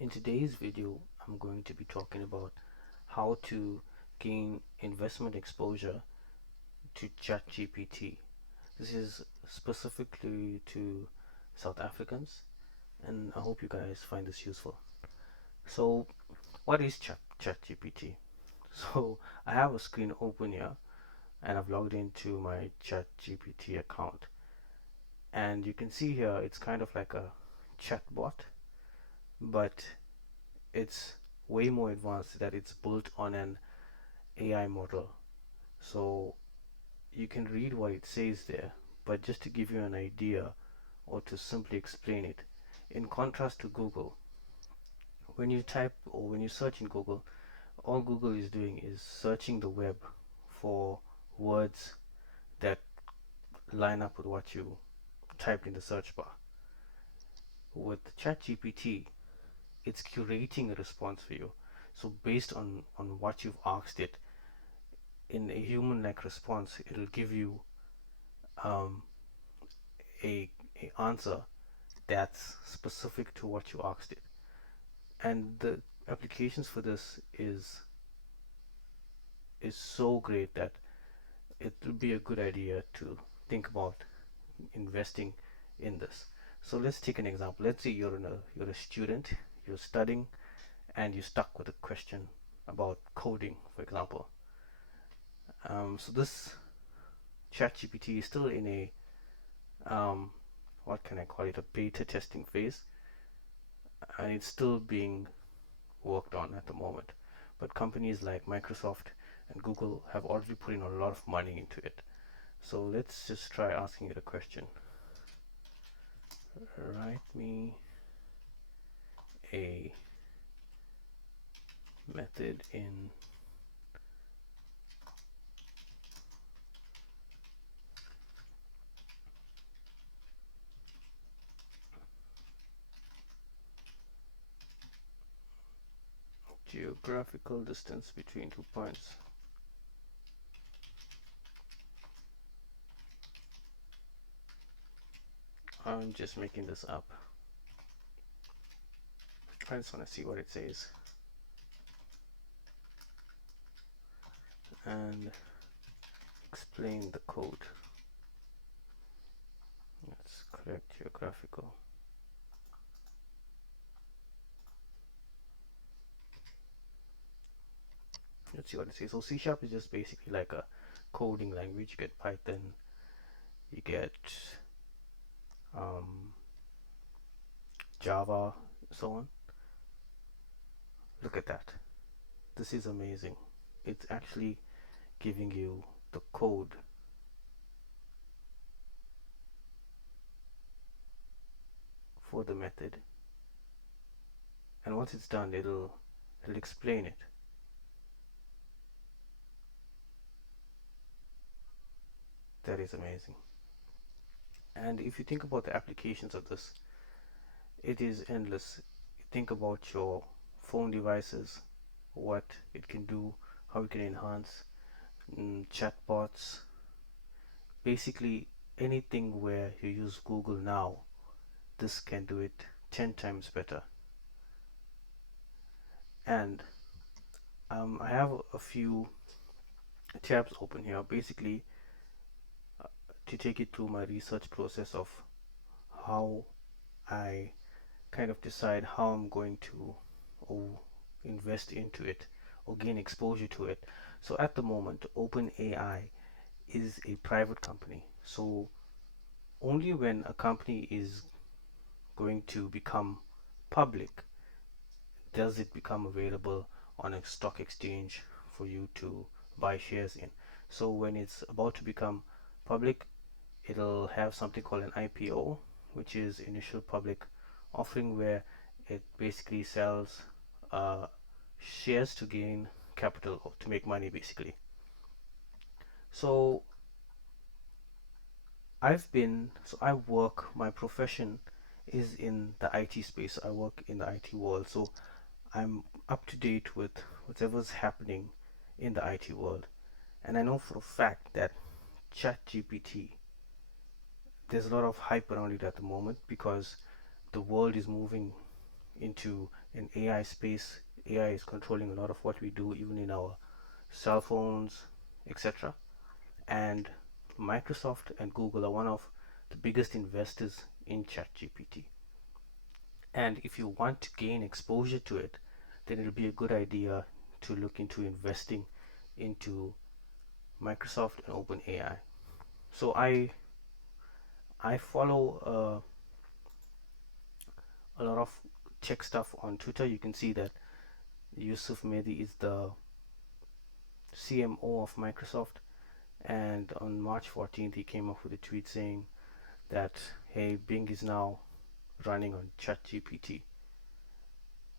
In today's video, I'm going to be talking about how to gain investment exposure to ChatGPT. This is specifically to South Africans, and I hope you guys find this useful. So, what is ChatGPT? So, I have a screen open here, and I've logged into my ChatGPT account, and you can see here it's kind of like a chatbot, but it's way more advanced that it's built on an AI model. So you can read what it says there, but just to give you an idea or to simply explain it, in contrast to Google, when you type or when you search in Google, all Google is doing is searching the web for words that line up with what you typed in the search bar. With ChatGPT, it's curating a response for you. So based on what you've asked it, in a human-like response, it'll give you um, a answer that's specific to what you asked it. And the applications for this is so great that it would be a good idea to think about investing in this. So let's take an example. Let's say you're a student, you're studying, and you're stuck with a question about coding, for example. So this ChatGPT is still in a what can I call it, a beta testing phase, and it's still being worked on at the moment. But companies like Microsoft and Google have already put in a lot of money into it. So let's just try asking it a question. Write me a method in geographical distance between 2 points. I'm just making this up. I just want to see what it says and explain the code. Let's correct geographical. Let's see what it says. So C# is just basically like a coding language. You get Python, you get um, Java, so on. Look at that. This is amazing. It's actually giving you the code for the method, and once it's done, it'll explain it. That is amazing. And if you think about the applications of this, it is endless. Think about your phone devices, what it can do, how it can enhance chatbots, basically anything where you use Google now, this can do it 10 times better. And I have a few tabs open here, basically to take you through my research process of how I kind of decide how I'm going to or invest into it or gain exposure to it. So at the moment, OpenAI is a private company. So only when a company is going to become public does it become available on a stock exchange for you to buy shares in. So when it's about to become public, it'll have something called an IPO, which is initial public offering, where it basically sells uh, shares to gain capital or to make money basically. So I work, my profession is in the IT space. I work in the IT world, so I'm up to date with whatever's happening in the IT world. And I know for a fact that ChatGPT, there's a lot of hype around it at the moment because the world is moving into an AI space. AI is controlling a lot of what we do, even in our cell phones, etc. And Microsoft and Google are one of the biggest investors in ChatGPT. And if you want to gain exposure to it, then it'll be a good idea to look into investing into Microsoft and OpenAI. So I follow a lot of tech stuff on Twitter. You can see that Yusuf Mehdi is the CMO of Microsoft, and on March 14th he came up with a tweet saying that, hey, Bing is now running on ChatGPT.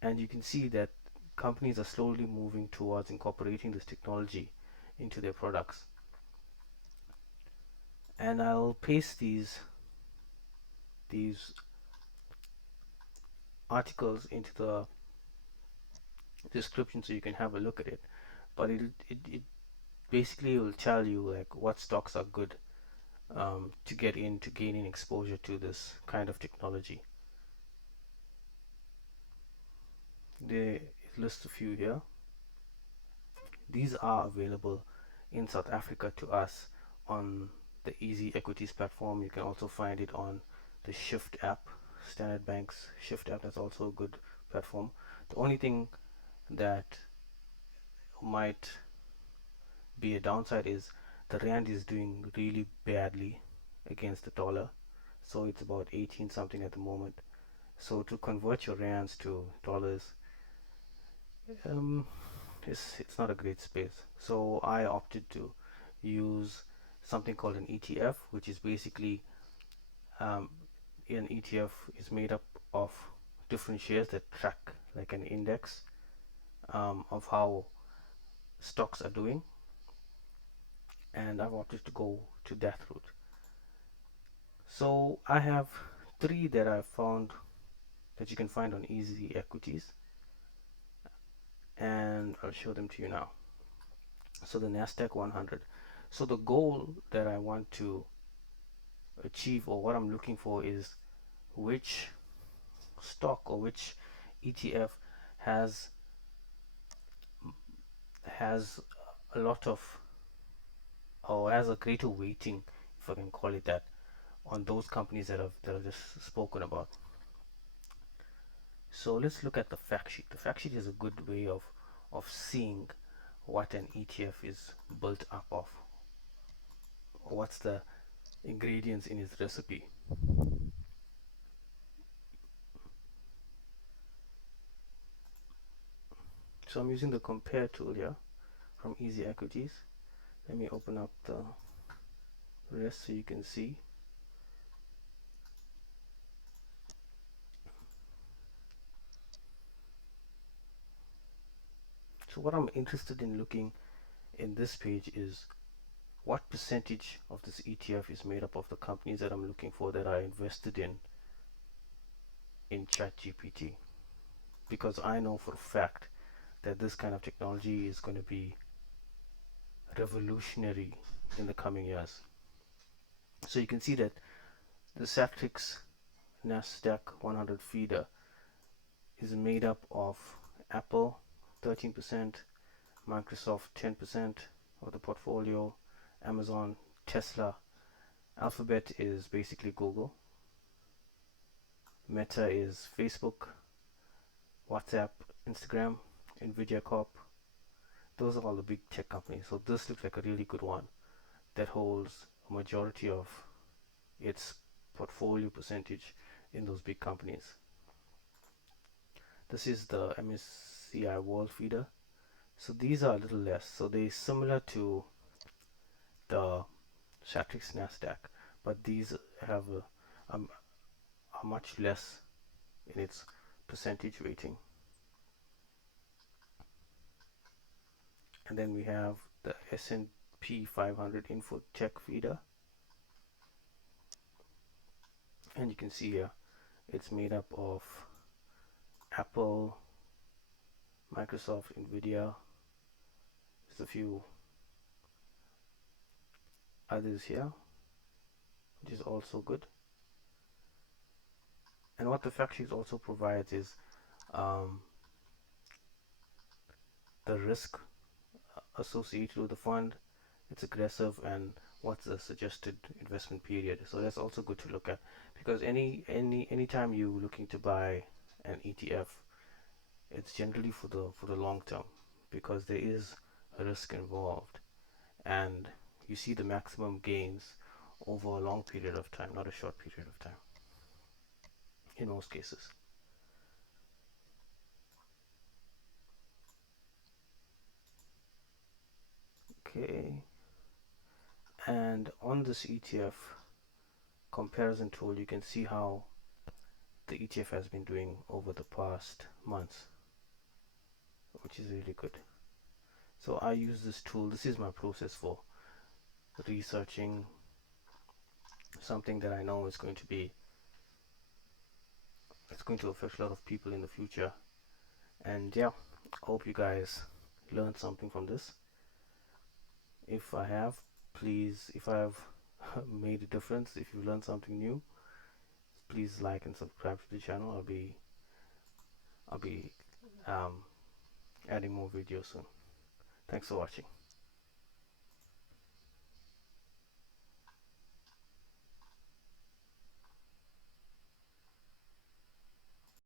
And you can see that companies are slowly moving towards incorporating this technology into their products. And I'll paste these articles into the description so you can have a look at it. But it basically will tell you like what stocks are good to get into gaining exposure to this kind of technology. They list a few here. These are available in South Africa to us on the Easy Equities platform. You can also find it on the Shift app, Standard Bank's Shift app. That's also a good platform. The only thing that might be a downside is the rand is doing really badly against the dollar. So it's about 18 something at the moment. So to convert your rands to dollars, um, it's not a great space. So I opted to use something called an ETF, which is basically um, an ETF is made up of different shares that track like an index of how stocks are doing, and I've opted to go to that route. So I have three that I found that you can find on Easy Equities, and I'll show them to you now. So the Nasdaq 100. So the goal that I want to achieve, or what I'm looking for, is which stock or which ETF has has a lot of, or has a greater weighting, if I can call it that, on those companies that I've just spoken about. So let's look at the fact sheet. The fact sheet is a good way of seeing what an ETF is built up of, what's the ingredients in its recipe. So I'm using the compare tool here from Easy Equities. Let me open up the rest so you can see. So what I'm interested in looking in this page is what percentage of this ETF is made up of the companies that I'm looking for that are invested in ChatGPT, because I know for a fact that this kind of technology is going to be revolutionary in the coming years. So you can see that the Satrix Nasdaq 100 feeder is made up of Apple 13%, Microsoft 10% of the portfolio, Amazon, Tesla. Alphabet is basically Google. Meta is Facebook, WhatsApp, Instagram, Nvidia Corp. Those are all the big tech companies. So this looks like a really good one that holds a majority of its portfolio percentage in those big companies. This is the MSCI World Feeder. So these are a little less. So they're similar to the Satrix Nasdaq, but these have a much less in its percentage rating. And then we have the S&P 500 Info Tech Feeder, and you can see here it's made up of Apple, Microsoft, Nvidia. There's a few others here, which is also good. And what the fact sheet also provides is um, the risk associated with the fund, its aggressive, and what's the suggested investment period. So that's also good to look at, because anytime you're looking to buy an ETF, it's generally for the long term, because there is a risk involved, and you see the maximum gains over a long period of time, not a short period of time in most cases. Okay, and on this ETF comparison tool, you can see how the ETF has been doing over the past months, which is really good. So I use this tool. This is my process for researching something that I know is going to be, it's going to affect a lot of people in the future. And yeah, I hope you guys learned something from this. If I have, please, if I have made a difference, if you learned something new, please like and subscribe to the channel. I'll be um, adding more videos soon. Thanks for watching.